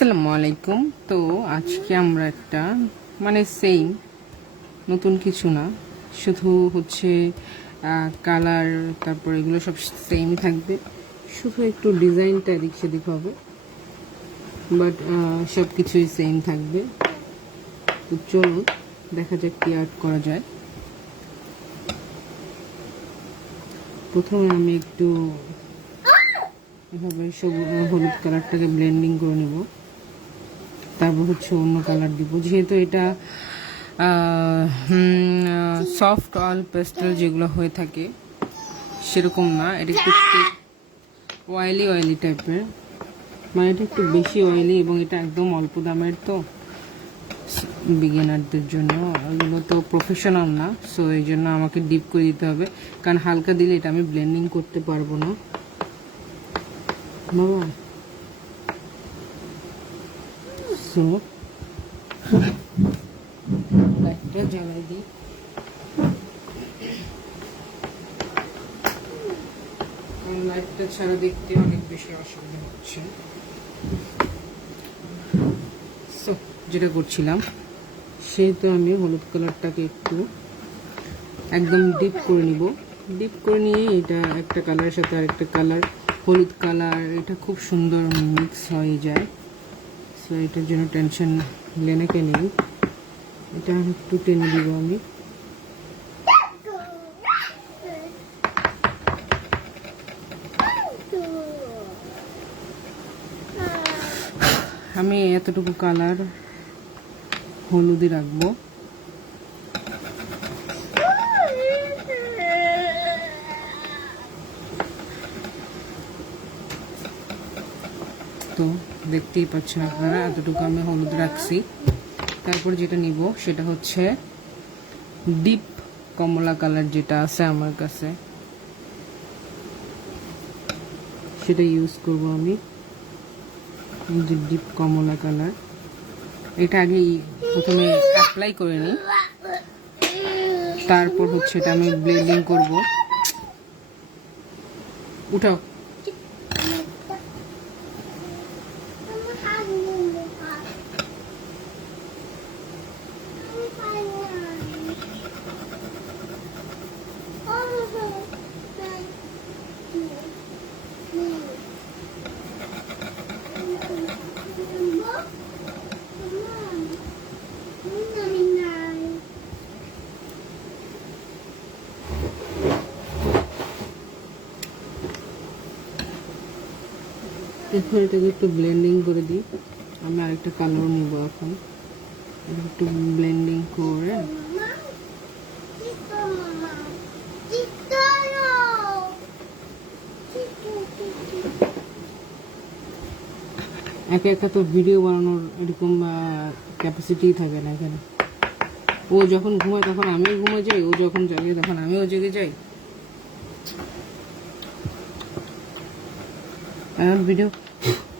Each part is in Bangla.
আসসালামু আলাইকুম। তো আজকে আমরা একটা মানে সেম নতুন কিছু না। শুধু হচ্ছে কালার তারপর এগুলো সব সেম থাকবে। শুধু একটু ডিজাইনটা এদিক সেদিক হবে। বাট সব কিছুই সেম থাকবে। তো চলুন, দেখা যাক কি আর্ট করা যায়। প্রথমে আমি একটু এভাবে সবুজ হলুদ কালারটাকে ব্লেন্ডিং করে নেব। তারপর হচ্ছে অন্য কালার দিব। যেহেতু এটা সফট অল পেস্টেল যেগুলো হয়ে থাকে, সেরকম না। এটা একটু অয়েলি অয়েলি টাইপের মানে এটা একটু বেশি অয়েলি এবং এটা একদম অল্প দামের তো। বিগিনারদের জন্য। এগুলো তো প্রফেশনাল না সো এই জন্য আমাকে ডিপ করে দিতে হবে। কারণ হালকা দিলে এটা আমি ব্লেন্ডিং করতে পারব না। বাবা। সো লাইটটা জ্বালাই দিই। লাইটটা ছাড়া দেখতে অনেক বেশি অসুবিধা হচ্ছে। সো যেটা করছিলাম, সেহেতু আমি হলুদ কালারটাকে একটু একদম ডিপ করে নিব। ডিপ করে নিয়ে এটা একটা কালারের সাথে আরেকটা কালার, হলুদ কালার, এটা খুব সুন্দর মিক্স হয়ে যায়। এটার জন্য টেনশন লেনেকে নেই। এটা একটু টেনে দিব আমি। আমি এতটুকু কালার হলুদি রাখব তো দেখতেই পাচ্ছেন আপনারা, এতটুকু আমি হলুদ রাখছি। তারপর যেটা নিব সেটা হচ্ছে ডিপ কমলা কালার যেটা আছে আমার কাছে। সেটা ইউজ করব আমি। যে ডিপ কমলা কালার। এটা আগে প্রথমে অ্যাপ্লাই করে নিই। তারপর হচ্ছে এটা আমি ব্লেন্ডিং করব। উঠাও। এখন এটাকে একটু ব্লেন্ডিং করে দিই। আমি আরেকটা কালার নিব এখন। একটু ব্লেন্ডিং করে। একা একা তো ভিডিও বানানোর এরকম ক্যাপাসিটি থাকে না এখানে। ও যখন ঘুমায় তখন আমিও ঘুমে যাই, ও যখন জাগে তখন আমিও জেগে যাই। এখন ভিডিও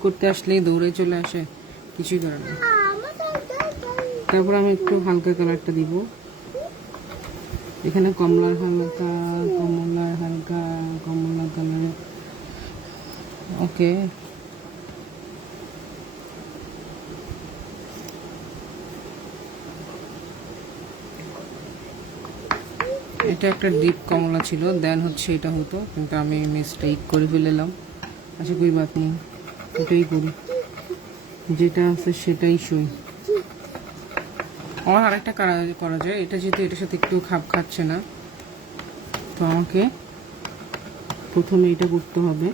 করতে আসলেই দৌড়ে চলে আসে কিছুই করে না। তারপর আমি একটু হালকা কালারটা দিব। এখানে কমলার হালকা কমলার হালকা কমলা কালার। ওকে। এটা একটা ডিপ কমলা ছিল দেন হচ্ছে এটা হতো কিন্তু আমি মিস্টেক করে ফেলেলাম। আচ্ছা কই বাত নেই। এটাই করি। যেটা আছে সেটাই সই। আমার আরেকটা করা যায়। এটা যেহেতু এটার সাথে একটু খাপ খাচ্ছে না, তো আমাকে প্রথমে এটা করতে হবে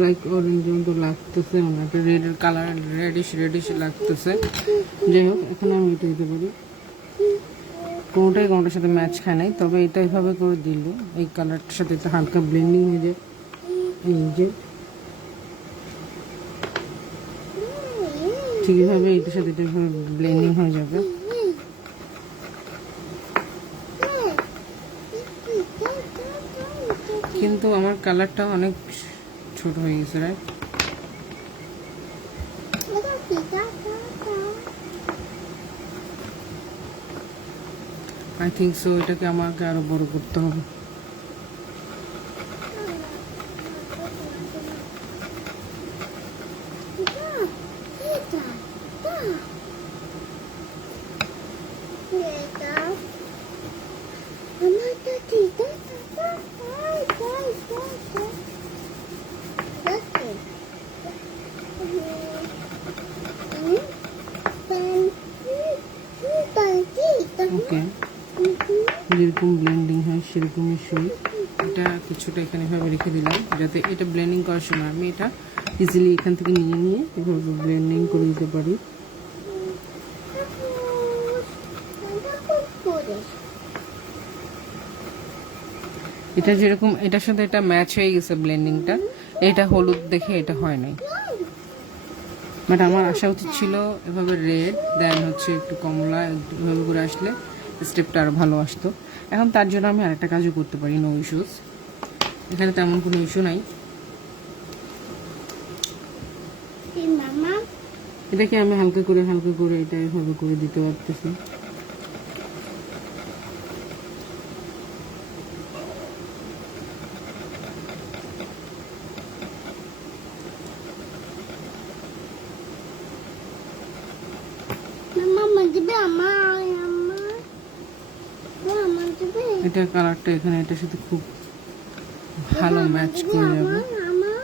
লাইক অরেঞ্জ মতো লাগতেছে মানে একটা রেড কালার রেডিশ রেডিশ লাগতেছে। যাই হোক, এখন আমি এটা দিতে পারি। কোনোটাই কোনোটার সাথে ম্যাচ খায় নাই, তবে এটা এইভাবে করে দিল। এই কালারটার সাথে এটা হালকা ব্লেন্ডিং হয়ে যায়। এই যে। ঠিকভাবে এটার সাথে এটা ব্লেন্ডিং হয়ে যাবে। কিন্তু আমার কালারটা অনেক ছোট হয়ে গেছে রাইট আই থিঙ্ক সো এটাকে আমাকে আরও বড় করতে হবে ওকে যেরকম ব্লেন্ডিং হয়, সেরকমই শুই এটা কিছুটা এখানে এভাবে রেখে দিলাম, যাতে এটা ব্লেন্ডিং করার সময় আমি এটা ইজিলি এখান থেকে নিয়ে নিয়ে এভাবে ব্লেন্ডিং করে দিতে পারি। এটা যেরকম, এটার সাথে এটা ম্যাচ হয়ে গেছে ব্লেন্ডিংটা এটা হলুদ দেখে এটা হয় নাই। বাট আমার আশা উচিত ছিল এভাবে রেড দেন হচ্ছে একটু কমলা এভাবে করে আসলে স্টেপটা আরও ভালো আসতো। এখন তার জন্য আমি আরেকটা কাজও করতে পারি নো ইস্যুস এখানে তেমন কোনো ইস্যু নাই। এটাকে আমি হালকা করে হালকা করে এটা এভাবে করে দিতে পারতেছি mama মাঝবে আমার আমার মা মাঝবে এটা কালারটা এখানে এটার সাথে খুব ভালো ম্যাচ করে যাবে আমার আমার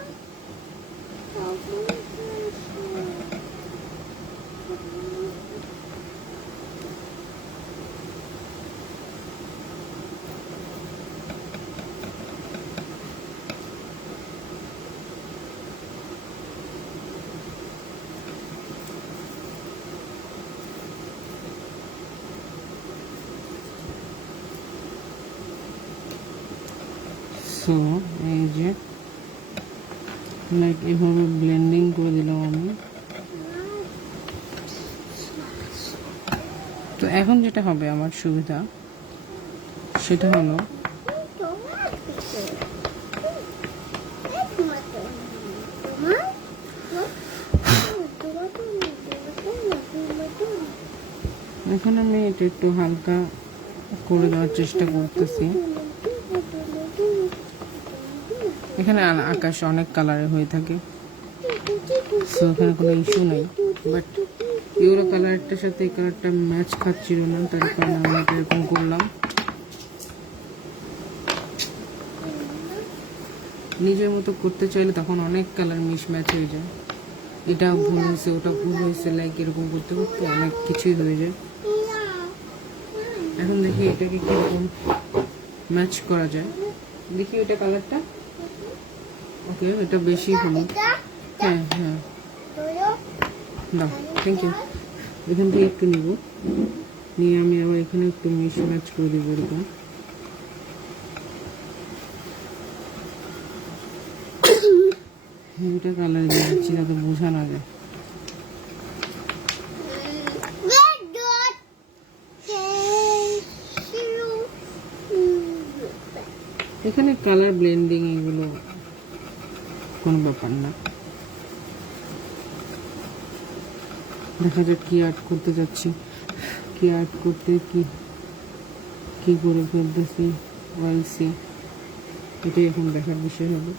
সো এই যে লাইক এভাবে ব্লেন্ডিং করে দিলাম আমি। তো এখন যেটা হবে আমার সুবিধা, সেটা হলো, এখন আমি এটা একটু হালকা করে দেওয়ার চেষ্টা করতেছি। এখানে আকাশ অনেক কালারে হয়ে থাকে। সো এখানে কোনো ইস্যু নাই। বাট ইউরো কালারটার সাথে এই কালারটা ম্যাচ খাচ্ছিল না, তার কারণে আমি এরকম করলাম। নিজের মতো করতে চাইলে তখন অনেক কালার মিস ম্যাচ হয়ে যায়। এটা ভুল হয়েছে, ওটা ভুল হয়েছে লাইক এরকম করতে করতে অনেক কিছুই হয়ে যায়। এখন দেখি এটাকে কীরকম ম্যাচ করা যায়। দেখি ওইটা কালারটা ওকে এটা বেশি হলো হ্যাঁ হ্যাঁ। দাও থ্যাংক ইউ এখান থেকে একটু নিব। নিয়ে আমি আবার এখানে একটু মিশ ম্যাচ করে দেবো এরকম। দুটা কালার দিয়ে দিচ্ছি যাতে বোঝা না যায়। এখানে কালার ব্লেন্ডিং এগুলো কোনো ব্যাপার না। দেখা যাক কি আর্ট করতে যাচ্ছি। কি আর্ট করতে, কি কি করে ফেলতেছি ওয়াইসি এটাই এখন দেখার বিষয় হবে।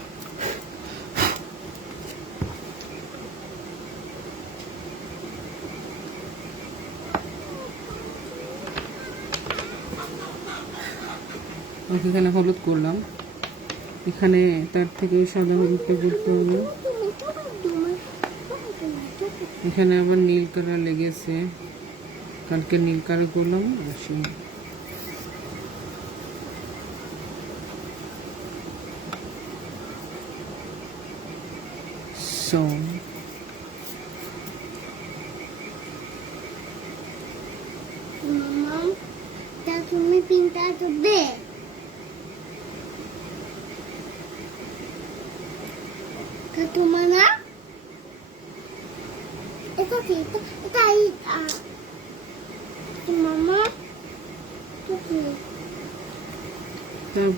এখানে হলুদ করলাম। এখানে তার থেকে সাদা হলুদটা করতে হবে এখানে আবার নীল কালার লেগেছে কালকে নীল কালার করলাম আসি So, come pintato bene. Katumana? Ito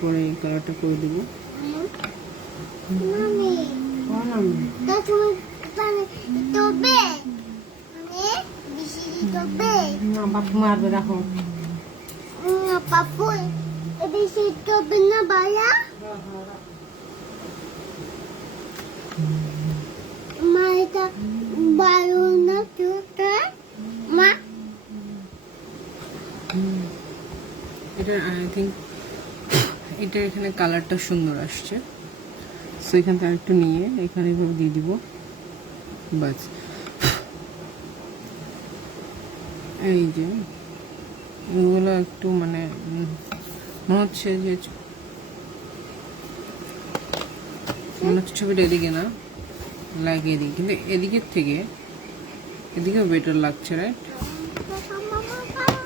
তারপরে এই কালারটা করে দেবো। মানে মানে না বাপু মারবে রাখো না পাপু বেশি তবে না বালা মা এটা বারো না চোখটা মা এটা আই থিঙ্ক এটা এখানে কালারটা সুন্দর আসছে। সো এখান থেকে একটু নিয়ে এখানে এভাবে দিয়ে দিব। বাস। এই যে, এগুলো একটু মানে মনে হচ্ছে যে মনে হচ্ছে ছবিটা এদিকে না লাগে এদিকে কিন্তু এদিকের থেকে, এদিকেও বেটার লাগছে রাইট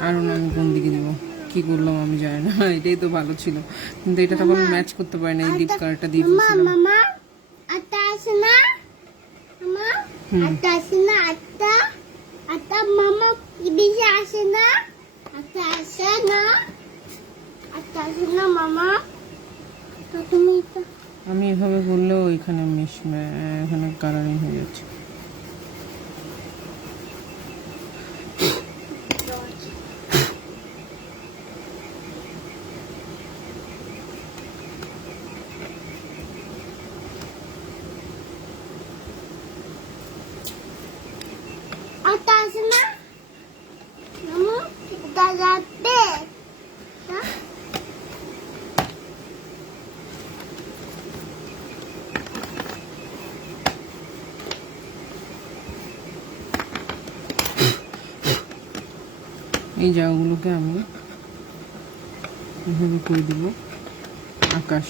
আর আমি কোন দিকে দিব কি করলাম আমি জানি না এটাই তো ভালো ছিল। কিন্তু এটা তখন ম্যাচ করতে পারি না এই ডিপ কালারটা দিয়ে মা দিয়েছিলাম। মামা আটা আছে না? মামা হুম। আটা আছে না? আটা আটা মামা বেশি আসে না? আটা আসে না? আটা আসে না মামা? তো তুমি এটা আমি এভাবে করলেও এখানে মিশ এখানে কালারিং হয়ে যাচ্ছে আটা আছে না মামা এটা যাবে না? এই জায়গাগুলোকে আমি এভাবে করে দিব। আকাশ।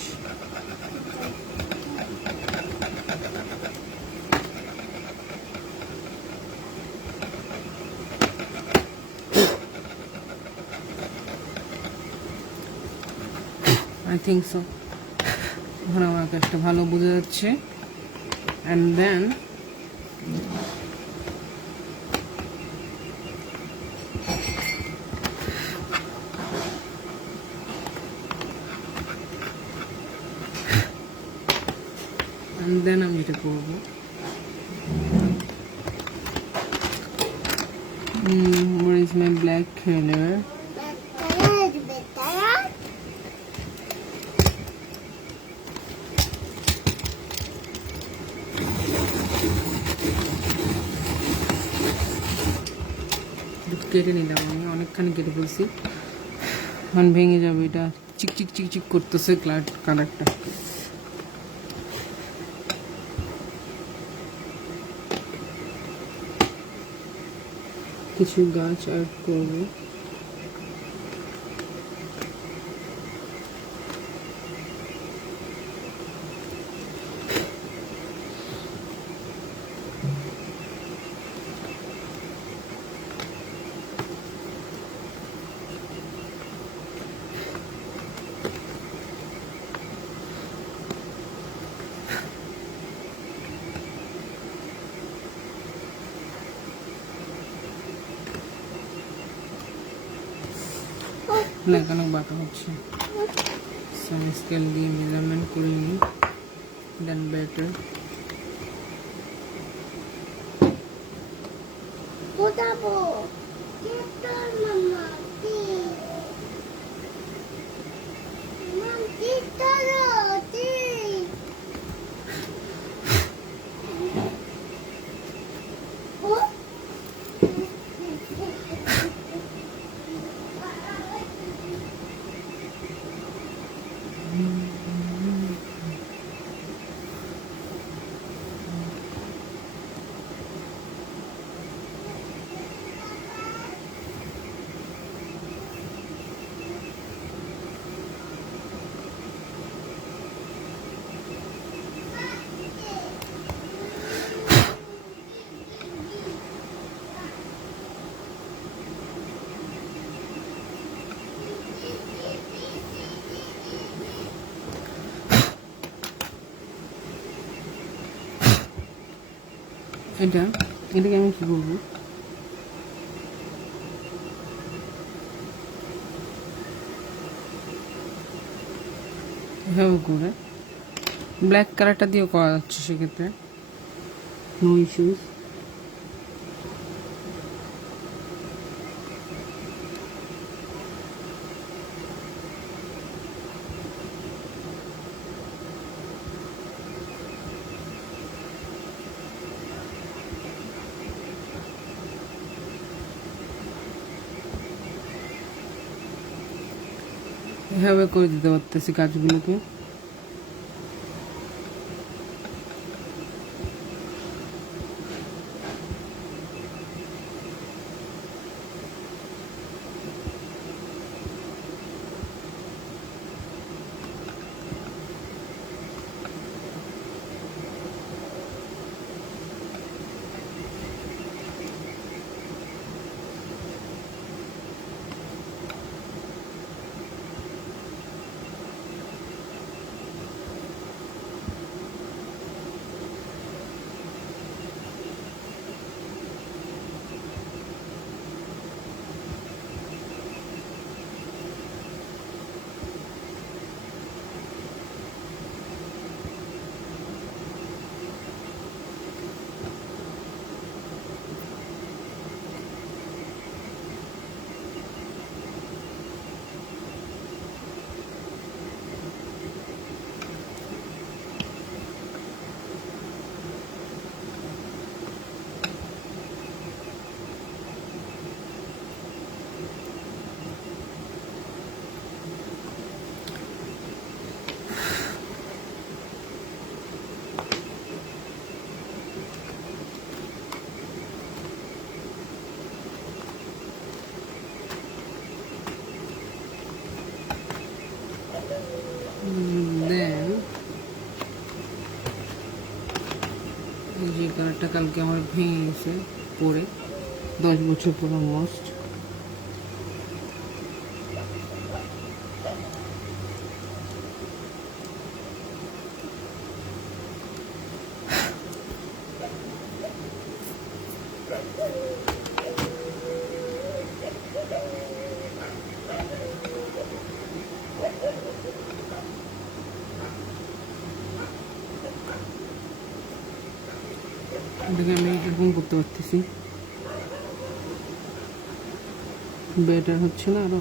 আই থিঙ্ক সো এখন আমার আকাশটা ভালো বোঝা যাচ্ছে। অ্যান্ড দেন then আমি যেটা করব। where is my black কেটে নিলাম আমি, অনেকখানি কেটে ফেলছি। এখন ভেঙে যাবে, এটা চিক চিক চিক চিক করতেছে কালারটা কিছু গাছ আর্ট করব। লাগানো বাঁকা হচ্ছে সাম স্কেল দিয়ে মেজারমেন্ট করে নিই দেন বেটার কোথাবো কেটর মামা কি মাম কি করো কি ও এটা, এটাকে আমি কি করব এভাবে করে। ব্ল্যাক কালারটা দিয়েও করা যাচ্ছে সেক্ষেত্রে। নো ইস্যুস এভাবে করে দিতে পারতেছি কাজগুলোকে দেন এই যে কালারটা কালকে আমার ভেঙে গেছে পরে দশ বছর পর অলমোস্ট এটাকে আমি এরকম করতে পারতেছি বেটার হচ্ছে না আরও?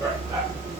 Right.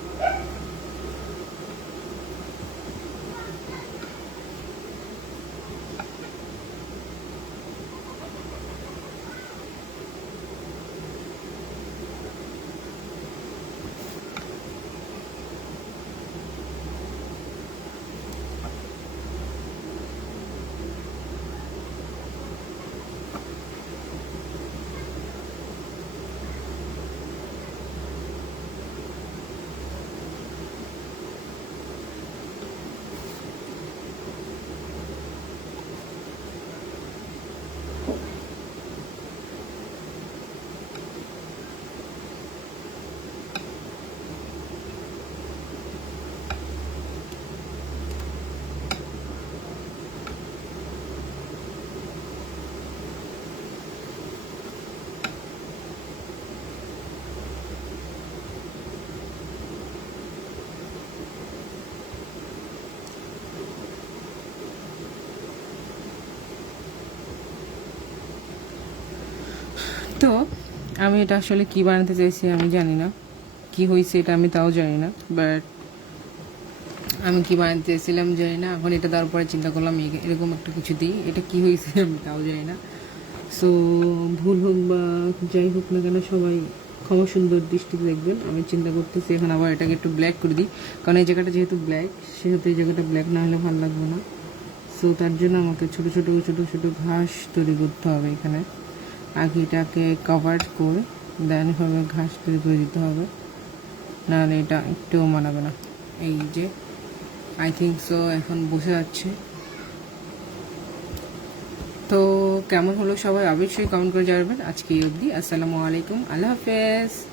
আমি এটা আসলে কি বানাতে চাইছি আমি জানি না। কি হয়েছে এটা আমি তাও জানি না বাট আমি কি বানাতে চাইছিলাম জানি না। এখন এটা দেওয়ার পরে চিন্তা করলাম এরকম একটা কিছু দিই, এটা কি হয়েছে আমি তাও জানি না। সো ভুল হোক বা যাই হোক না কেন সবাই ক্ষমা সুন্দর দৃষ্টিতে দেখবেন। আমি চিন্তা করতেছি, এখন আবার এটাকে একটু ব্ল্যাক করে দিই। কারণ এই জায়গাটা যেহেতু ব্ল্যাক সেহেতু এই জায়গাটা ব্ল্যাক না হলে ভালো লাগবে না। সো তার জন্য আমাকে ছোটো ছোটো ছোটো ছোটো ঘাস তৈরি করতে হবে এখানে। আগে এটাকে কভার করে দেন এভাবে ঘাস তৈরি করে দিতে হবে। নাহলে এটা একটুও মানাবে না। এই যে আই থিঙ্ক সো এখন বসে যাচ্ছে। তো কেমন হলো সবাই অবশ্যই কমেন্ট করে জানাবেন। আজকে অবধি। আসসালামু আলাইকুম। আল্লাহ হাফেজ।